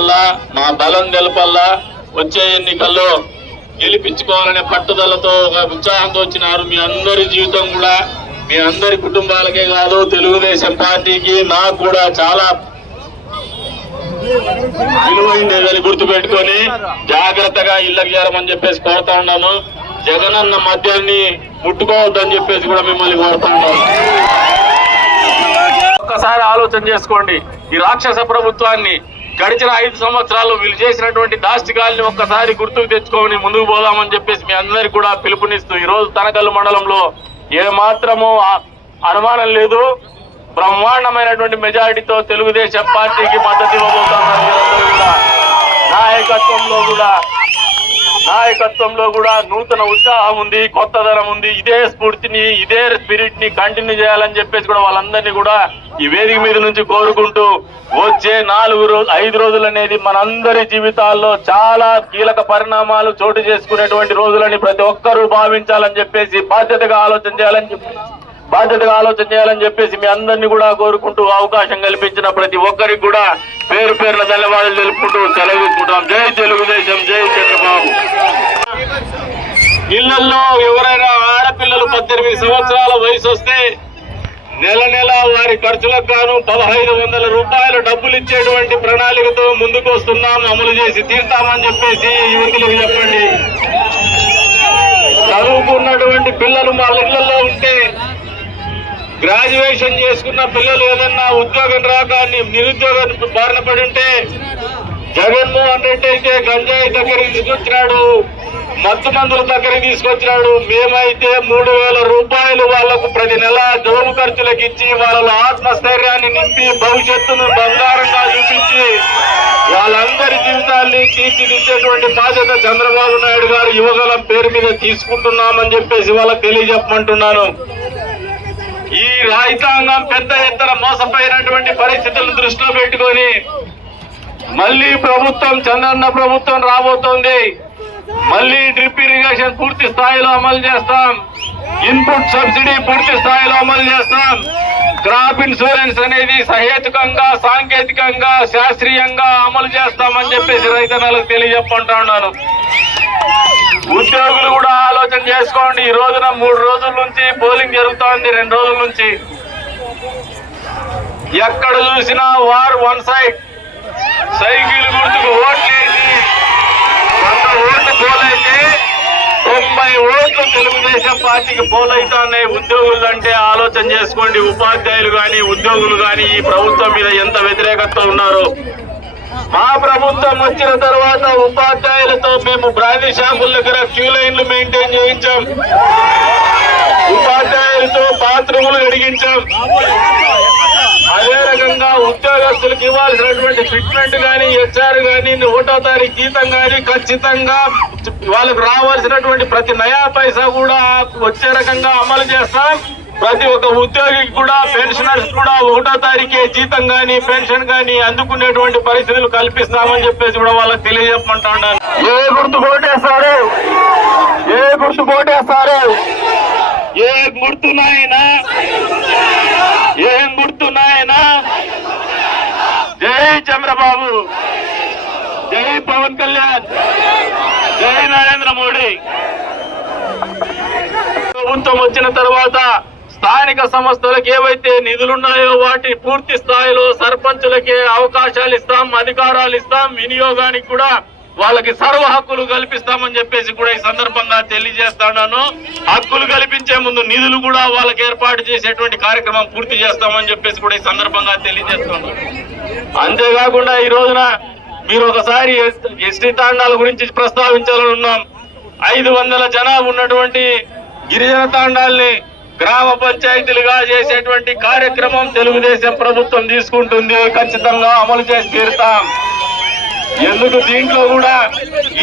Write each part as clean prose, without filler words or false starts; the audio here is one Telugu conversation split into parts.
రావాలా, మా బలం తెలపల్లా, వచ్చే ఎన్నికల్లో గెలిపించుకోవాలనే పట్టుదలతో ఉత్సాహంతో వచ్చినారు. మీ అందరి జీవితం కూడా మీ అందరి కుటుంబాలకే కాదు, తెలుగుదేశం పార్టీకి నాకు కూడా చాలా విలువైందని గుర్తుపెట్టుకొని జాగ్రత్తగా ఇళ్ళకి చేరమని చెప్పేసి కోరుతా ఉన్నాను. జగనన్న మద్యాన్ని ముట్టుకోవద్దని చెప్పేసి కూడా మిమ్మల్ని కోరుతా ఉన్నాను. ఒక్కసారి ఆలోచన చేసుకోండి. ఈ రాక్షస ప్రభుత్వాన్ని గడిచిన 5 సంవత్సరాలు వీళ్ళు చేసినటువంటి దాష్టికాల్ని ఒక్కసారి గుర్తుకు తెచ్చుకొని ముందుకు పోదామని చెప్పేసి మీ అందరికీ కూడా పిలుపునిస్తూ ఈ రోజు తనకల్లు మండలంలో ఏ మాత్రము అనుమానం లేదు, బ్రహ్మాండమైనటువంటి మెజారిటీతో తెలుగుదేశం పార్టీకి మద్దతు ఇవ్వబోతున్నారు. మీరందరూ కూడా నాయకత్వంలో కూడా నూతన ఉత్సాహం ఉంది, కొత్తదనం ఉంది. ఇదే స్ఫూర్తిని, ఇదే స్పిరిట్ ని కంటిన్యూ చేయాలని చెప్పేసి కూడా వాళ్ళందరినీ కూడా ఈ వేదిక మీద నుంచి కోరుకుంటూ వచ్చే 5 రోజులు అనేది మనందరి జీవితాల్లో చాలా కీలక పరిణామాలు చోటు చేసుకునేటువంటి రోజులని ప్రతి ఒక్కరూ భావించాలని చెప్పేసి బాధ్యతగా ఆలోచన చేయాలని చెప్పేసి మీ అందరినీ కూడా కోరుకుంటూ అవకాశం కల్పించిన ప్రతి ఒక్కరికి కూడా పేరు పేరున ధన్యవాదాలు తెలుపుకుంటూ సెలవు తీసుకుంటాం. జై తెలుగుదేశం, జై చంద్రబాబు. ఇళ్లలో ఎవరైనా ఆడపిల్లలు 18 సంవత్సరాల వయసు వస్తే నెల వారి ఖర్చులకు గాను 1500 రూపాయలు డబ్బులు ఇచ్చేటువంటి ప్రణాళికతో ముందుకు వస్తున్నాం. అమలు చేసి తీర్తామని చెప్పేసి యువకులకు చెప్పండి. చదువుకున్నటువంటి పిల్లలు మా ఇళ్లలో ఉంటే, గ్రాడ్యుయేషన్ చేసుకున్న పిల్లలు ఏదన్నా ఉద్యోగం రాక నిరుద్యోగం బారిన పడి ఉంటే, జగన్మోహన్ రెడ్డి అయితే గంజాయి దగ్గరికి తీసుకొచ్చినాడు, మత్తు మందుల దగ్గరికి తీసుకొచ్చినాడు. మేమైతే 3000 రూపాయలు వాళ్లకు ప్రతి నెల జోబు ఖర్చులకు ఇచ్చి వాళ్ళ ఆత్మస్థైర్యాన్ని నింపి భవిష్యత్తును బంగారంగా చూపించి వాళ్ళందరి జీవితాన్ని తీర్చిదిద్దేటువంటి బాధ్యత చంద్రబాబు నాయుడు గారు యువగలం పేరు మీద తీసుకుంటున్నామని చెప్పేసి వాళ్ళకి తెలియజెప్పమంటున్నాను. ఈ రైతాంగం పెద్ద ఎత్తున మోసపోయినటువంటి పరిస్థితులను దృష్టిలో పెట్టుకొని మళ్ళీ ప్రభుత్వం, చంద్రన్న ప్రభుత్వం రాబోతోంది. మళ్ళీ డ్రిప్ ఇరిగేషన్ పూర్తి స్థాయిలో అమలు చేస్తాం, ఇన్పుట్ సబ్సిడీ పూర్తి స్థాయిలో అమలు చేస్తాం, క్రాప్ ఇన్సూరెన్స్ అనేది సహేతుకంగా, సాంకేతికంగా, శాస్త్రీయంగా అమలు చేస్తామని చెప్పేసి రైతన్నలకు తెలియజెప్పంటా ఉన్నాను. ఉద్యోగులు కూడా ఆలోచన చేసుకోండి. ఈ రోజున 3 రోజుల నుంచి పోలింగ్ జరుగుతోంది, 2 రోజుల నుంచి. ఎక్కడ చూసినా వార్ వన్ సైడ్. సైకిల్ గుర్తుకు ఓట్లేసి 100 ఓట్లు పోలైతే 90 ఓట్లు తెలుగుదేశం పార్టీకి పోలైతున్నాయి. ఉద్యోగులు అంటే ఆలోచన చేసుకోండి. ఉపాధ్యాయులు కానీ, ఉద్యోగులు కానీ ఈ ప్రభుత్వం మీద ఎంత వ్యతిరేకత ఉన్నారు. మా ప్రభుత్వం వచ్చిన తర్వాత ఉపాధ్యాయులతో మేము బ్రాందీ షాపుల దగ్గర క్యూ లైన్లు మెయింటైన్ చేయించాం, ఉపాధ్యాయులతో బాత్రూములు అడిగించాం. అదే రకంగా ఉద్యోగస్తులకు ఇవ్వాల్సినటువంటి ఫిట్మెంట్ కానీ, హెచ్ఆర్ కానీ, 1వ తారీఖు జీతం కానీ ఖచ్చితంగా వాళ్ళకు రావాల్సినటువంటి ప్రతి నయా పైసా కూడా వచ్చే రకంగా అమలు చేస్తాం. ప్రతి ఒక్క ఉద్యోగికి కూడా, పెన్షనర్స్ కూడా 1వ తారీఖే జీతం కానీ, పెన్షన్ కానీ అందుకునేటువంటి పరిస్థితులు కల్పిస్తామని చెప్పేసి కూడా వాళ్ళకి తెలియజెప్పమంటా ఉన్నాను. ఏ గుర్తు కోటేస్తారు, ఏ గుర్తు కోటేస్తారు, ఏ గుర్తున్నాయినా, ఏం గుర్తున్నాయినా. జై చంద్రబాబు, జై పవన్ కళ్యాణ్, జై నరేంద్ర మోడీ. ప్రభుత్వం వచ్చిన తర్వాత స్థానిక సంస్థలకు ఏవైతే నిధులున్నాయో వాటి పూర్తి స్థాయిలో సర్పంచులకే అవకాశాలు ఇస్తాం, అధికారాలు ఇస్తాం. వినియోగానికి కూడా వాళ్ళకి సర్వ హక్కులు కల్పిస్తామని చెప్పేసి కూడా ఈ సందర్భంగా తెలియజేస్తున్నాను. హక్కులు కల్పించే ముందు నిధులు కూడా వాళ్ళకి ఏర్పాటు చేసేటువంటి కార్యక్రమం పూర్తి చేస్తామని చెప్పేసి కూడా ఈ సందర్భంగా తెలియజేస్తున్నాను. అంతేకాకుండా ఈ రోజున మీరు ఒకసారి ఎస్టీ తాండాల గురించి ప్రస్తావించాలని ఉన్నాం. 500 జనాభా ఉన్నటువంటి గిరిజన తాండాల్ని గ్రామ పంచాయతీలుగా చేసేటువంటి కార్యక్రమం తెలుగుదేశం ప్రభుత్వం తీసుకుంటుంది. ఖచ్చితంగా అమలు చేసి తీరుతాం. ఎందుకు దీంట్లో కూడా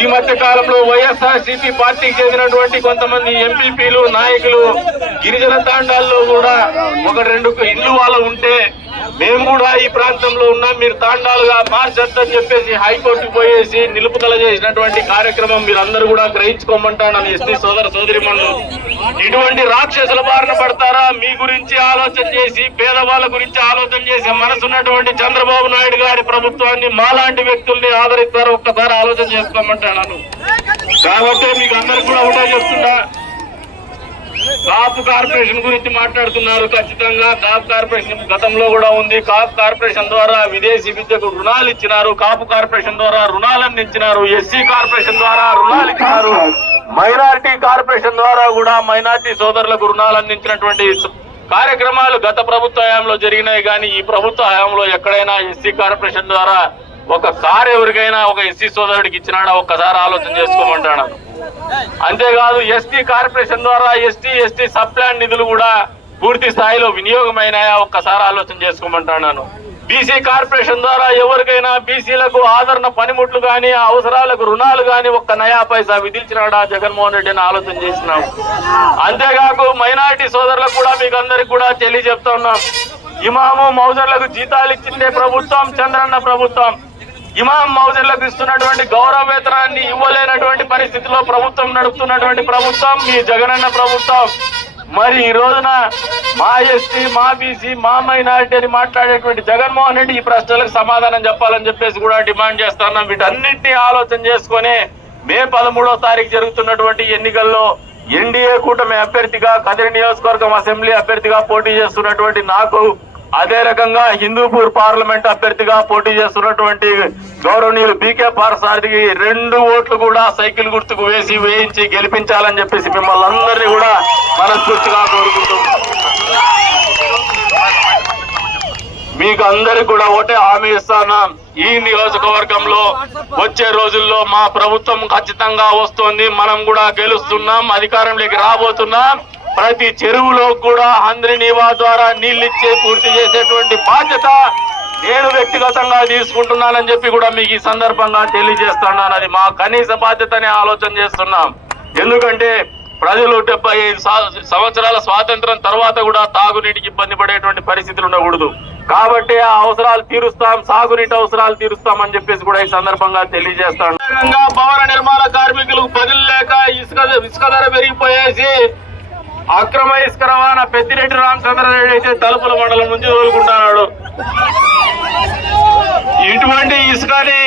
ఈ మధ్య కాలంలో వైఎస్ఆర్సీపీ పార్టీకి చెందినటువంటి కొంతమంది ఎంపీపీలు, నాయకులు గిరిజన తాండాల్లో కూడా 1-2 ఇళ్ళు వాళ్ళు ఉంటే మేము కూడా ఈ ప్రాంతంలో ఉన్నాం, మీరు తాండాలుగా మార్చొద్దని చెప్పేసి హైకోర్టుకు పోయేసి నిలుపుదల చేసినటువంటి కార్యక్రమం మీరందరూ కూడా గ్రహించుకోమంటాను ఎస్టీ సోదర సోదరిమణులు. ఇటువంటి రాక్షసుల బారిన పడతారా? మీ గురించి ఆలోచన చేసి పేదవాళ్ళ గురించి ఆలోచన చేసి మనసున్నటువంటి చంద్రబాబు నాయుడు గారి ప్రభుత్వాన్ని మాలాంటి వ్యక్తుల్ని ఆదరిస్తారో ఒక్కసారి ఆలోచన చేసుకోమంటాను. కాబట్టి మీకు అందరికి కూడా ఒకటే చెప్తున్నా, కాపు కార్పొరేషన్ గురించి మాట్లాడుతున్నారు. ఖచ్చితంగా కాపు కార్పొరేషన్ గతంలో కూడా ఉంది. కాపు కార్పొరేషన్ ద్వారా విదేశీ విద్యకు రుణాలు ఇచ్చినారు, కాపు కార్పొరేషన్ ద్వారా రుణాలను ఇచ్చినారు, ఎస్సీ కార్పొరేషన్ ద్వారా రుణాలు ఇచ్చినారు, మైనారిటీ కార్పొరేషన్ ద్వారా కూడా మైనారిటీ సోదరులకు రుణాలు అందించినటువంటి కార్యక్రమాలు గత ప్రభుత్వ హయాంలో జరిగినాయి. కానీ ఈ ప్రభుత్వ హయాంలో ఎక్కడైనా ఎస్సీ కార్పొరేషన్ ద్వారా ఒక కారు ఎవరికైనా ఒక ఎస్సీ సోదరుడికి ఇచ్చినాడా ఒక్కసారి ఆలోచన చేసుకోమంటాను. అంతేకాదు ఎస్టీ కార్పొరేషన్ ద్వారా ఎస్టీ సబ్ ప్లాన్ నిధులు కూడా పూర్తి స్థాయిలో వినియోగమైనాయా ఒక్కసారి ఆలోచన చేసుకోమంటున్నాను. బీసీ కార్పొరేషన్ ద్వారా ఎవరికైనా బీసీలకు ఆదరణ పనిముట్లు కానీ అవసరాలకు రుణాలు కానీ ఒక్క నయా పైసా విధించినాడా జగన్మోహన్ రెడ్డి అని ఆలోచన చేసినాం. అంతేకాకు మైనారిటీ సోదరులకు కూడా మీకు అందరికి కూడా తెలియజెప్తా ఉన్నాం, ఇమాము మౌజర్లకు జీతాలు ఇచ్చిందే ప్రభుత్వం, చంద్రన్న ప్రభుత్వం. ఇమాం మౌజర్లకు ఇస్తున్నటువంటి గౌరవ వేతనాన్ని ఇవ్వలేనటువంటి పరిస్థితిలో ప్రభుత్వం నడుపుతున్నటువంటి ప్రభుత్వం మీ జగనన్న ప్రభుత్వం. మరి ఈ రోజున మా ఎస్టీ, మా బీసీ, మా మైనారిటీ అని మాట్లాడేటువంటి జగన్మోహన్ రెడ్డి ఈ ప్రశ్నలకు సమాధానం చెప్పాలని చెప్పేసి కూడా డిమాండ్ చేస్తున్నాం. వీటన్నింటినీ ఆలోచన చేసుకుని మే 13వ తారీఖు జరుగుతున్నటువంటి ఎన్నికల్లో ఎన్డీఏ కూటమి అభ్యర్థిగా కదిరి నియోజకవర్గం అసెంబ్లీ అభ్యర్థిగా పోటీ చేస్తున్నటువంటి నాకు, అదే రకంగా హిందూపూర్ పార్లమెంట్ అభ్యర్థిగా పోటీ చేస్తున్నటువంటి గౌరవనీయులు బీకే పార్సారథికి 2 ఓట్లు కూడా సైకిల్ గుర్తుకు వేయించి గెలిపించాలని చెప్పేసి మిమ్మల్ని అందరినీ కూడా మనస్ఫూర్తిగా కోరుకుంటున్నాం. మీకు అందరికి కూడా ఒకటే హామీ ఇస్తాను, ఈ నియోజకవర్గంలో వచ్చే రోజుల్లో మా ప్రభుత్వం ఖచ్చితంగా వస్తుంది, మనం కూడా గెలుస్తున్నాం, అధికారంలోకి రాబోతున్నాం. ప్రతి చెరువులో కూడా హంద్రి నీవా ద్వారా నీళ్ళిచ్చే పూర్తి చేసేటువంటి బాధ్యత నేను వ్యక్తిగతంగా తీసుకుంటున్నానని చెప్పి కూడా మీకు ఈ సందర్భంగా తెలియజేస్తున్నాను. అది మా కనీస బాధ్యతనే ఆలోచన చేస్తున్నాం. ఎందుకంటే ప్రజలు 75 సంవత్సరాల స్వాతంత్రం తర్వాత కూడా తాగునీటికి ఇబ్బంది పడేటువంటి పరిస్థితులు ఉండకూడదు. కాబట్టి ఆ అవసరాలు తీరుస్తాం, సాగునీటి అవసరాలు తీరుస్తాం అని చెప్పేసి కూడా ఈ సందర్భంగా తెలియజేస్తాను. భవన నిర్మాణ కార్మికులకు బదులు లేక ఇసుక ధర పెరిగిపోయేసి అక్రమ ఇసుక రవాణా పెద్దిరెడ్డి రామచంద్రారెడ్డి అయితే తలుపుల మండలం నుంచి తోలుకుంటున్నాడు. ఇటువంటి ఇసుకని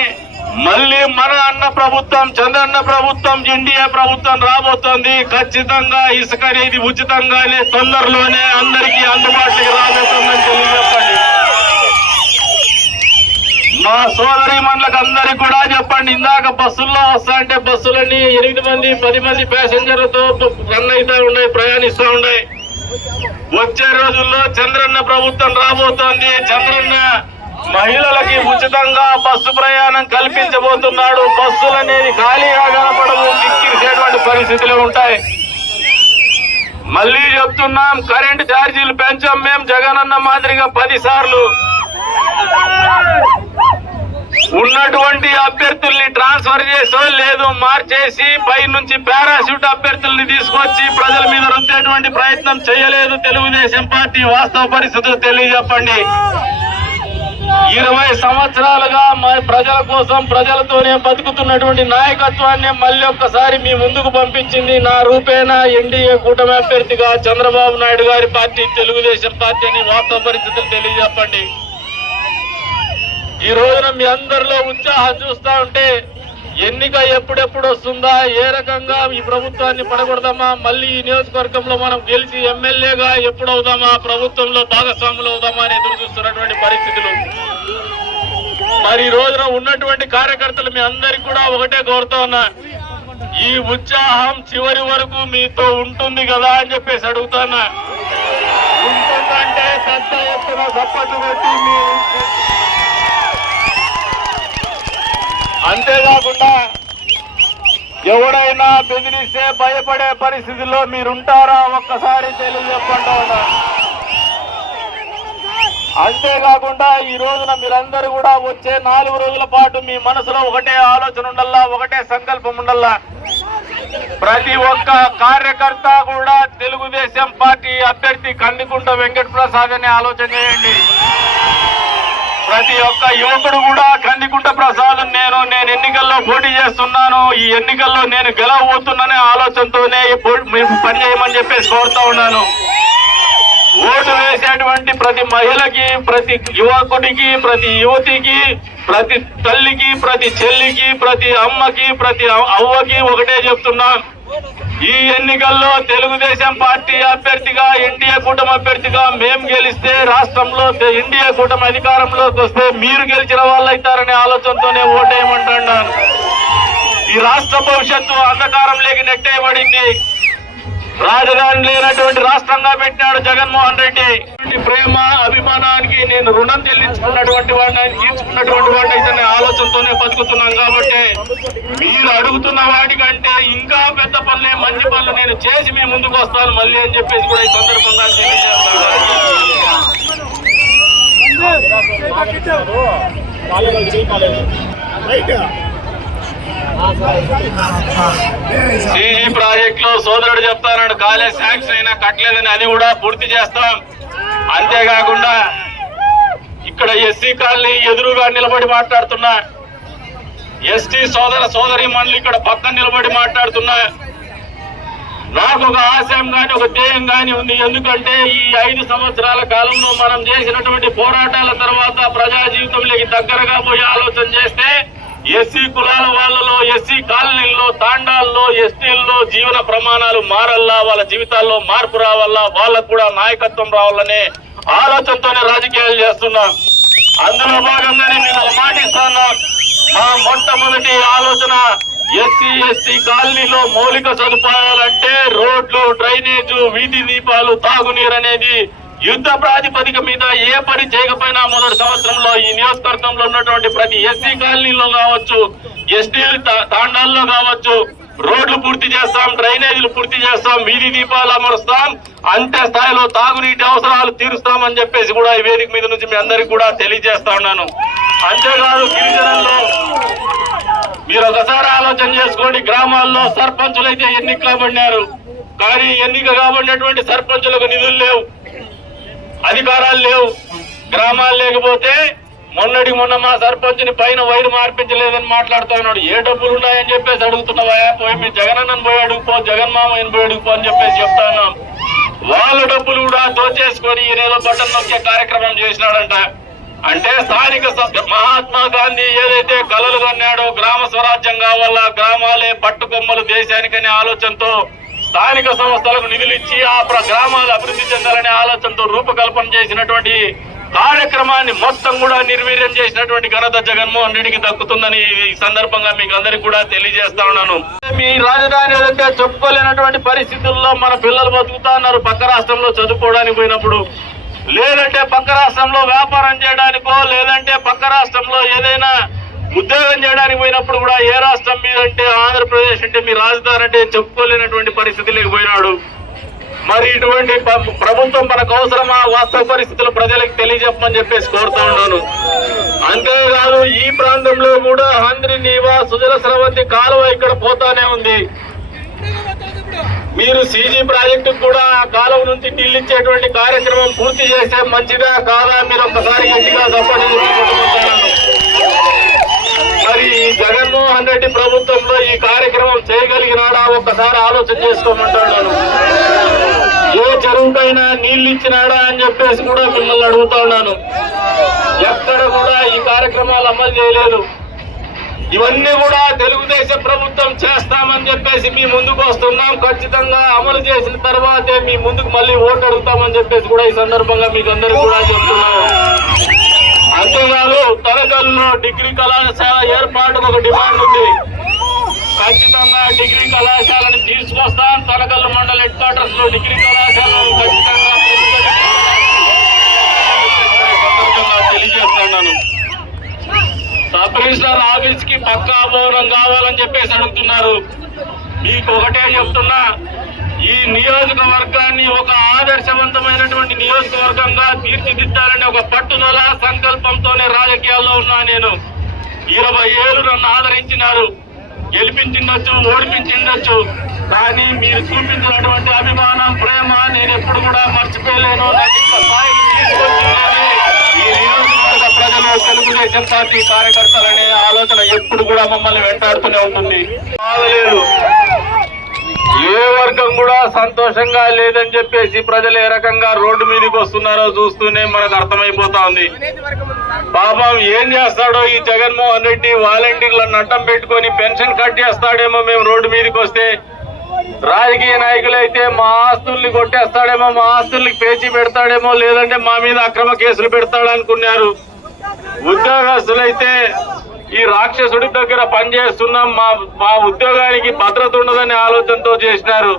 మళ్ళీ మన అన్న ప్రభుత్వం, చంద్రన్న ప్రభుత్వం, ఎన్డీఏ ప్రభుత్వం రాబోతోంది. ఖచ్చితంగా ఇసుక అనేది ఉచితంగానే తొందరలోనే అందరికీ అందుబాటులోకి రాబోతుందని తెలియజెప్పండి. మా సోదరి మండలకు అందరికి కూడా చెప్పండి, ఇందాక బస్సుల్లో వస్తా అంటే బస్సులన్నీ 8 మంది 10 మంది ప్యాసింజర్లతో రన్ అవుతా ఉన్నాయి, ప్రయాణిస్తూ ఉన్నాయి. వచ్చే రోజుల్లో చంద్రన్న ప్రభుత్వం రాబోతోంది. చంద్రన్న మహిళలకి ఉచితంగా బస్సు ప్రయాణం కల్పించబోతున్నాడు. బస్సులు అనేది ఖాళీగా కనపడవు, కిక్కిరిసేటువంటి పరిస్థితులు ఉంటాయి. మళ్ళీ చెప్తున్నాం, కరెంటు ఛార్జీలు పెంచాం మేము జగనన్న మాదిరిగా 10 సార్లు. ఉన్నటువంటి అభ్యర్థుల్ని ట్రాన్స్ఫర్ చేసో లేదు మార్చేసి పై నుంచి పారాషూట్ అభ్యర్థుల్ని తీసుకొచ్చి ప్రజల మీద రుద్దేటువంటి ప్రయత్నం చేయలేదు తెలుగుదేశం పార్టీ. వాస్తవ పరిస్థితులు తెలియజెప్పండి. 20 సంవత్సరాలుగా ప్రజల కోసం ప్రజలతోనే బతుకుతున్నటువంటి నాయకత్వాన్ని మళ్ళీ ఒక్కసారి మీ ముందుకు పంపించింది నా రూపేణా ఎన్డీఏ కూటమి అభ్యర్థిగా చంద్రబాబు నాయుడు గారి పార్టీ తెలుగుదేశం పార్టీ అని వాస్తవ పరిస్థితులు తెలియజెప్పండి. ఈ రోజున మీ అందరిలో ఉత్సాహం చూస్తా ఉంటే ఎన్నిక ఎప్పుడెప్పుడు వస్తుందా, ఏ రకంగా ఈ ప్రభుత్వాన్ని పడగొడదామా, మళ్ళీ ఈ నియోజకవర్గంలో మనం గెలిచి ఎమ్మెల్యేగా ఎప్పుడవుదామా, ప్రభుత్వంలో భాగస్వాములు అవుదామా అని ఎదురు చూస్తున్నటువంటి పరిస్థితులు. మరి ఈ రోజున ఉన్నటువంటి కార్యకర్తలు మీ అందరికి కూడా ఒకటే కోరుతా ఉన్నా, ఈ ఉత్సాహం చివరి వరకు మీతో ఉంటుంది కదా అని చెప్పేసి అడుగుతున్నా. ఉంటుందంటే పెద్ద ఎత్తున సప్పట్లు పెట్టి అంతేకాకుండా ఎవరైనా బెదిరిస్తే భయపడే పరిస్థితిలో మీరుంటారా ఒక్కసారి తెలియజెప్పండి. అంతేకాకుండా ఈ రోజున మీరందరూ కూడా వచ్చే 4 రోజుల పాటు మీ మనసులో ఒకటే ఆలోచన ఉండాలా, ఒకటే సంకల్పం ఉండాలా. ప్రతి ఒక్క కార్యకర్త కూడా తెలుగుదేశం పార్టీ అభ్యర్థి కందికుంట వెంకట ప్రసాద్ అని ఆలోచన చేయండి. ప్రతి ఒక్క యువకుడు కూడా కందికుంట ప్రసాద్ నేను ఎన్నికల్లో పోటీ చేస్తున్నాను, ఈ ఎన్నికల్లో నేను గెలవబోతున్నానే ఆలోచనతోనే పని చేయమని చెప్పేసి కోరుతా ఉన్నాను. ఓటు వేసేటువంటి ప్రతి మహిళకి, ప్రతి యువకుడికి, ప్రతి యువతికి, ప్రతి తల్లికి, ప్రతి చెల్లికి, ప్రతి అమ్మకి, ప్రతి అవ్వకి ఒకటే చెప్తున్నా, ఈ ఎన్నికల్లో తెలుగుదేశం పార్టీ అభ్యర్థిగా, ఎన్డీఏ కూటమి అభ్యర్థిగా మేము గెలిస్తే రాష్ట్రంలో ఎన్డీఏ కూటమి అధికారంలోకి వస్తే మీరు గెలిచిన వాళ్ళు అవుతారనే ఆలోచనతోనే ఓటేయమంటున్నాను. ఈ రాష్ట్ర భవిష్యత్తు అంధకారంలోకి నెట్టేయబడింది. రాజధాని లేనటువంటి రాష్ట్రంగా పెట్టినాడు జగన్మోహన్ రెడ్డి. ప్రేమ అభిమానానికి నేను రుణం చెల్లించుకున్నటువంటి వాడిని, తీర్చుకున్నటువంటి వాడిని అయితే ఆలోచనతోనే బతుకుతున్నాం. కాబట్టి మీరు అడుగుతున్న వాటికంటే ఇంకా పెద్ద పనులే, మంచి పనులు నేను చేసి మీ ముందుకు వస్తాను మళ్ళీ అని చెప్పేసి కూడా ఈ సందర్భంగా తెలియజేస్తాను. సిజీ ప్రాజెక్ట్ లో సోదరుడు చెప్తాడు, కాలేజ్ శాంక్షన్ అయినా కట్టలేదని, అది కూడా పూర్తి చేస్తాం. అంతేకాకుండా ఇక్కడ ఎస్సీ కాలనీ ఎదురుగా నిలబడి మాట్లాడుతున్నా, ఎస్టీ సోదరి మనులు ఇక్కడ పక్కన నిలబడి మాట్లాడుతున్నా, నాకు ఒక ఆశయం గాని ఒక ధ్యేయం గాని ఉంది. ఎందుకంటే ఈ 5 సంవత్సరాల కాలంలో మనం చేసినటువంటి పోరాటాల తర్వాత ప్రజా జీవితంలోకి దగ్గరగా పోయి ఆలోచన చేస్తే ఎస్సీ కులాల వాళ్ళలో, ఎస్సీ కాలనీల్లో, తాండాల్లో, ఎస్టీల్లో జీవన ప్రమాణాలు మారల్లా, వాళ్ళ జీవితాల్లో మార్పు రావాలా, వాళ్ళకు కూడా నాయకత్వం రావాలనే ఆలోచనతోనే రాజకీయాలు చేస్తున్నాం. అందులో భాగంగానే నేను ఒక మాట ఇస్తాను. మా మొట్టమొదటి ఆలోచన ఎస్సీ ఎస్టీ కాలనీలో మౌలిక సదుపాయాలంటే రోడ్లు, డ్రైనేజు, వీధి దీపాలు, తాగునీరు అనేది యుద్ధ ప్రాతిపదిక మీద ఏ పని చేయకపోయినా మొదటి సంవత్సరంలో ఈ నియోజకవర్గంలో ఉన్నటువంటి ప్రతి ఎస్సీ కాలనీలో కావచ్చు, ఎస్టీ తాండాల్లో కావచ్చు రోడ్లు పూర్తి చేస్తాం, డ్రైనేజీలు పూర్తి చేస్తాం, వీధి దీపాలు అమరుస్తాం, అంతే స్థాయిలో తాగునీటి అవసరాలు తీరుస్తామని చెప్పేసి కూడా ఈ వేదిక మీద నుంచి మీ అందరికి కూడా తెలియజేస్తా ఉన్నాను. అంతేకాదు గిరిజనుల్లో మీరు ఒకసారి ఆలోచన చేసుకోండి, గ్రామాల్లో సర్పంచులు అయితే ఎన్నిక కాబడినారు, కానీ ఎన్నిక కాబడినటువంటి సర్పంచులకు నిధులు లేవు, అధికారాలు లేవు. గ్రామాలు లేకపోతే మొన్న మా సర్పంచ్ని పైన వైరు మార్పించలేదని మాట్లాడుతూ ఉన్నాడు. ఏ డబ్బులు ఉన్నాయని చెప్పేసి అడుగుతున్నావా? పోయి మీ జగనన్నని పోయి అడుగుపో, జగన్మామయ్యని పోయి అడుగుపో అని చెప్పేసి చెప్తా ఉన్నాం. వాళ్ళ డబ్బులు కూడా దోచేసుకొని ఈయనేదో బటన్ నొక్కే కార్యక్రమం చేసినాడంట. అంటే స్థానిక మహాత్మా గాంధీ ఏదైతే కలలు కన్నాడో గ్రామ స్వరాజ్యం కావాలా, గ్రామాలే పట్టుకొమ్మలు దేశానికనే ఆలోచనతో స్థానిక సంస్థలకు నిధులు ఇచ్చి ఆ గ్రామాలు అభివృద్ధి చెందాలనే ఆలోచనతో రూపకల్పన చేసినటువంటి కార్యక్రమాన్ని మొత్తం కూడా నిర్వీర్యం చేసినటువంటి ఘనత జగన్మోహన్ రెడ్డికి దక్కుతుందని ఈ సందర్భంగా మీకు అందరికి కూడా తెలియజేస్తా ఉన్నాను. మీ రాజధాని ఏదైతే చెప్పుకోలేనటువంటి పరిస్థితుల్లో మన పిల్లలు బతుకుతా ఉన్నారు పక్క రాష్ట్రంలో చదువుకోవడానికి పోయినప్పుడు, లేదంటే పక్క రాష్ట్రంలో వ్యాపారం చేయడానికో, లేదంటే పక్క రాష్ట్రంలో ఏదైనా ఉద్యోగం చేయడానికి పోయినప్పుడు కూడా ఏ రాష్ట్రం మీదంటే ఆంధ్రప్రదేశ్ అంటే మీ రాజధాని అంటే చెప్పుకోలేనటువంటి పరిస్థితులకు పోయినాడు. మరి ఇటువంటి ప్రభుత్వం మనకు అవసరమా? వాస్తవ పరిస్థితులు ప్రజలకు తెలియజెప్పమని చెప్పేసి కోరుతా ఉన్నాను. అంతేకాదు ఈ ప్రాంతంలో కూడా హంద్రి నీవా సుజల స్రవంతి కాలువ ఇక్కడ పోతానే ఉంది. మీరు సీజీ ప్రాజెక్టు కూడా ఆ కాలువ నుంచి నీళ్ళిచ్చేటువంటి కార్యక్రమం పూర్తి చేస్తే మంచిదా కాదా మీరు ఒక్కసారి గట్టిగా సపోర్ట్ చేసుకుంటున్నాను. మరి జగన్మోహన్ రెడ్డి ప్రభుత్వంలో ఈ కార్యక్రమం చేయగలిగినాడా ఒక్కసారి ఆలోచన చేసుకోమంటాను. ఏ చెరువుకైనా నీళ్లు ఇచ్చినాడా అని చెప్పేసి కూడా మిమ్మల్ని అడుగుతా ఉన్నాను. ఎక్కడ కూడా ఈ కార్యక్రమాలు అమలు చేయలేదు. ఇవన్నీ కూడా తెలుగుదేశం ప్రభుత్వం చేస్తామని చెప్పేసి మీ ముందుకు వస్తున్నాం. ఖచ్చితంగా అమలు చేసిన తర్వాతే మీ ముందుకు మళ్ళీ ఓటు అడుగుతామని చెప్పేసి కూడా ఈ సందర్భంగా మీకు అందరికీ కూడా చెప్తున్నాను. అంతేకాదు తలకల్లో డిగ్రీ కళాశాల ఏర్పాటుకు ఒక డిమాండ్ ఉంది. ఖచ్చితంగా డిగ్రీ కళాశాలను తీసుకొస్తాం. తలకల్లు మండల హెడ్ క్వార్టర్స్ లో డిగ్రీ కళాశాలను ఖచ్చితంగా తెలియజేస్తున్నాను. సబ్ రిజిస్టర్ ఆఫీస్ కి పక్కా భవనం కావాలని చెప్పేసి అడుగుతున్నారు. మీకు ఒకటే చెప్తున్నా, ఈ నియోజకవర్గాన్ని ఒక ఆదర్శవంతమైనటువంటి నియోజకవర్గంగా తీర్చిదిద్దాలని ఒక పట్టుదల సంకల్పంతోనే రాజకీయాల్లో ఉన్నా నేను. 20 ఏళ్ళు నన్ను ఆదరించినారు. గెలిపించిండొచ్చు, ఓడిపించిండొచ్చు, కానీ మీరు చూపించినటువంటి అభిమానం, ప్రేమ నేను ఎప్పుడు కూడా మర్చిపోలేను. స్థాయికి తీసుకొచ్చిందని ఈ నియోజకవర్గ ప్రజలు తెలుగుదేశం పార్టీ కార్యకర్తలనే ఆలోచన ఎప్పుడు కూడా మమ్మల్ని వెంటాడుతూనే ఉంటుంది. బాధలేదు, ఏ వర్గం కూడా సంతోషంగా లేదని చెప్పేసి ప్రజలు ఏ రకంగా రోడ్డు మీదకి వస్తున్నారో చూస్తూనే మనకు అర్థమైపోతా ఉంది. పాపం ఏం చేస్తాడో ఈ జగన్మోహన్ రెడ్డి, వాలంటీర్లను అడ్డం పెట్టుకొని పెన్షన్ కట్ చేస్తాడేమో మేము రోడ్డు మీదకి వస్తే. రాజకీయ నాయకులైతే మా ఆస్తుల్ని కొట్టేస్తాడేమో, మా ఆస్తుల్ని పేచి పెడతాడేమో, లేదంటే మా మీద అక్రమ కేసులు పెడతాడనుకున్నారు. ఉద్యోగస్తులైతే ఈ రాక్షసుడి దగ్గర పనిచేస్తున్నాం, మా ఉద్యోగానికి భద్రత ఉండదనే ఆలోచనతో చేసినారు.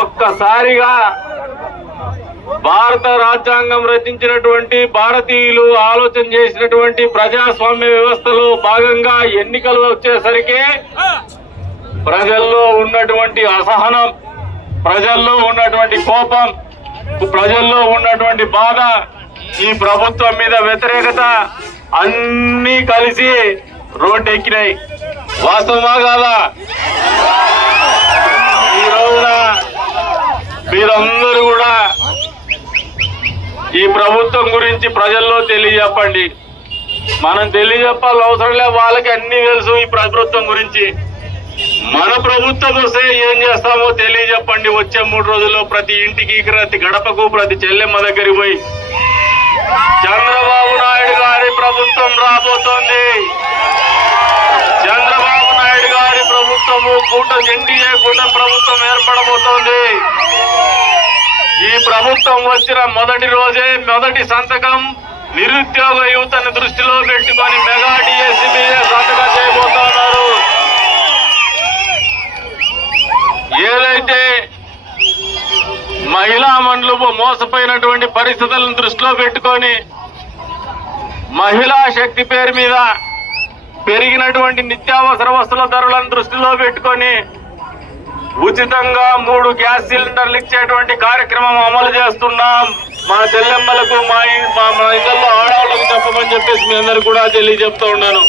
ఒక్కసారిగా భారత రాజ్యాంగం రచించినటువంటి భారతీయులు ఆలోచన చేసినటువంటి ప్రజాస్వామ్య వ్యవస్థలో భాగంగా ఎన్నికలు వచ్చేసరికి ప్రజల్లో ఉన్నటువంటి అసహనం, ప్రజల్లో ఉన్నటువంటి కోపం, ప్రజల్లో ఉన్నటువంటి బాధ, ఈ ప్రభుత్వం మీద వ్యతిరేకత అన్నీ కలిసి రోడ్డు ఎక్కినాయి. వాస్తవమా కాదా? ఈ రోజున మీరందరూ కూడా ఈ ప్రభుత్వం గురించి ప్రజల్లో తెలియజెప్పండి. మనం తెలియజెప్పాల్సిన అవసరం లేదు, వాళ్ళకి అన్ని తెలుసు ఈ ప్రభుత్వం గురించి. మన ప్రభుత్వం వస్తే ఏం చేస్తామో తెలియజెప్పండి. వచ్చే 3 రోజుల్లో ప్రతి ఇంటికి, ప్రతి గడపకు, ప్రతి చెల్లెమ్మ దగ్గరికి పోయి చంద్రబాబు నాయుడు గారి ప్రభుత్వం రాబోతోంది, చంద్రబాబు నాయుడు గారి ప్రభుత్వము ఎన్డీఏ కూటమి ప్రభుత్వం ఏర్పడబోతోంది. ఈ ప్రభుత్వం వచ్చిన మొదటి రోజే మొదటి సంతకం నిరుద్యోగ యువతను దృష్టిలో పెట్టుకొని మెగా డిఎస్సీ మీద సంతకం చేయబోతున్నారు. ఏదైతే మహిళా మండలు మోసపోయినటువంటి పరిస్థితులను దృష్టిలో పెట్టుకొని మహిళా శక్తి పేరు మీద పెరిగినటువంటి నిత్యావసర వస్తువుల ధరలను దృష్టిలో పెట్టుకొని ఉచితంగా 3 గ్యాస్ సిలిండర్లు ఇచ్చేటువంటి కార్యక్రమం అమలు చేస్తున్నాం. మా చెల్లెమ్మలకు, మా ఇళ్లలో ఆడవాళ్ళకు చెప్పమని చెప్పేసి మీ అందరూ కూడా తెలియజెప్తూ ఉన్నాను.